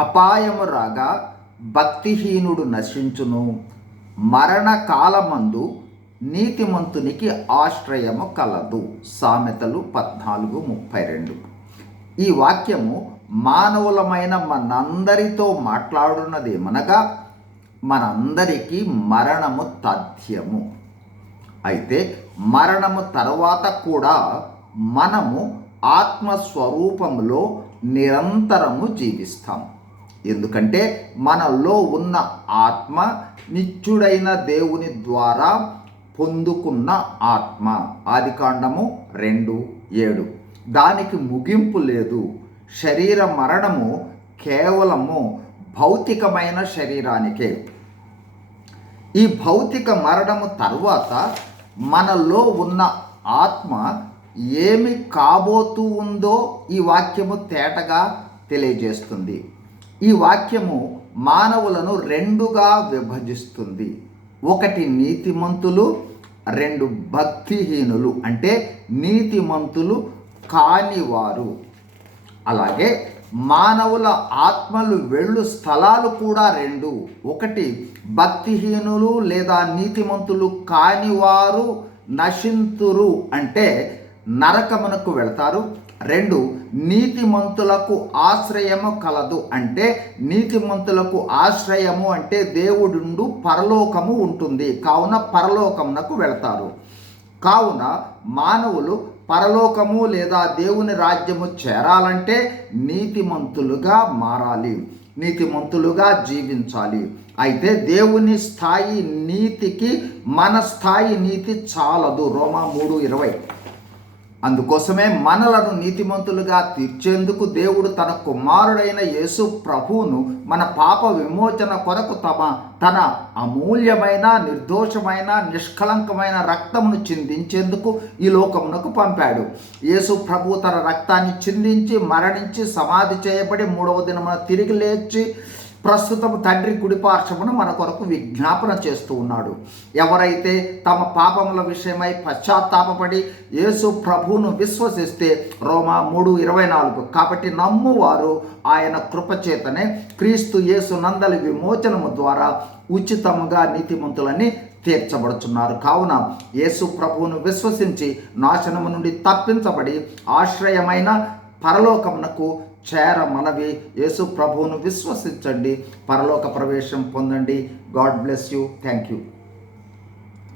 అపాయము రాగా భక్తిహీనుడు నశించును, మరణకాలమందు నీతిమంతునికి ఆశ్రయము కలదు. సామెతలు 14:32. ఈ వాక్యము మానవులమైన మనందరితో మాట్లాడున్నదేమనగా, మనందరికీ మరణము తథ్యము. అయితే మరణము తర్వాత కూడా మనము ఆత్మస్వరూపంలో నిరంతరము జీవిస్తాం. ఎందుకంటే మనలో ఉన్న ఆత్మ నిత్యుడైన దేవుని ద్వారా పొందుకున్న ఆత్మ. ఆదికాండము 2:7. దానికి ముగింపు లేదు. శరీర మరణము కేవలము భౌతికమైన శరీరానికే. ఈ భౌతిక మరణము తర్వాత మనలో ఉన్న ఆత్మ ఏమి కాబోతూ ఉందో ఈ వాక్యము తేటగా తెలియజేస్తుంది. ఈ వాక్యము మానవులను రెండుగా విభజిస్తుంది. ఒకటి నీతిమంతులు, రెండు భక్తిహీనులు, అంటే నీతిమంతులు కానివారు. అలాగే మానవుల ఆత్మలు వెళ్ళు స్థలాలు కూడా రెండు. ఒకటి భక్తిహీనులు లేదా నీతిమంతులు కానివారు నశింతురు, అంటే నరకమునకు వెళతారు. రెండు, నీతిమంతులకు ఆశ్రయము కలదు, అంటే నీతిమంతులకు ఆశ్రయము అంటే దేవుడుండు పరలోకము ఉంటుంది, కావున పరలోకమునకు వెళతారు. కావున మానవులు పరలోకము లేదా దేవుని రాజ్యము చేరాలంటే నీతిమంతులుగా మారాలి, నీతిమంతులుగా జీవించాలి. అయితే దేవుని స్థాయి నీతికి మన స్థాయి నీతి చాలదు. రోమా 3:20. అందుకోసమే మనలను నీతిమంతులుగా తీర్చేందుకు దేవుడు తన కుమారుడైన యేసు ప్రభువును మన పాప విమోచన కొరకు తన అమూల్యమైన, నిర్దోషమైన, నిష్కలంకమైన రక్తమును చిందించేందుకు ఈ లోకమునకు పంపాడు. యేసు ప్రభువు తన రక్తాన్ని చిందించి, మరణించి, సమాధి చేయబడి 3వ దినమున తిరిగి లేచి ప్రస్తుతం తండ్రి కుడిపార్శ్వమున మన కొరకు విజ్ఞాపన చేస్తూ ఉన్నాడు. ఎవరైతే తమ పాపముల విషయమై పశ్చాత్తాపపడి యేసు ప్రభువును విశ్వసిస్తే, రోమా 3:24, కాబట్టి నమ్మువారు ఆయన కృపచేతనే క్రీస్తు యేసు నందలి విమోచనము ద్వారా ఉచితముగా నీతిమంతులని తీర్చబడుచున్నారు. కావున యేసు ప్రభువును విశ్వసించి నాశనము నుండి తప్పించబడి ఆశ్రయమైన పరలోకమునకు చేరమనవి. యేసు ప్రభువును విశ్వసించండి, పరలోక ప్రవేశం పొందండి. God bless you. Thank you.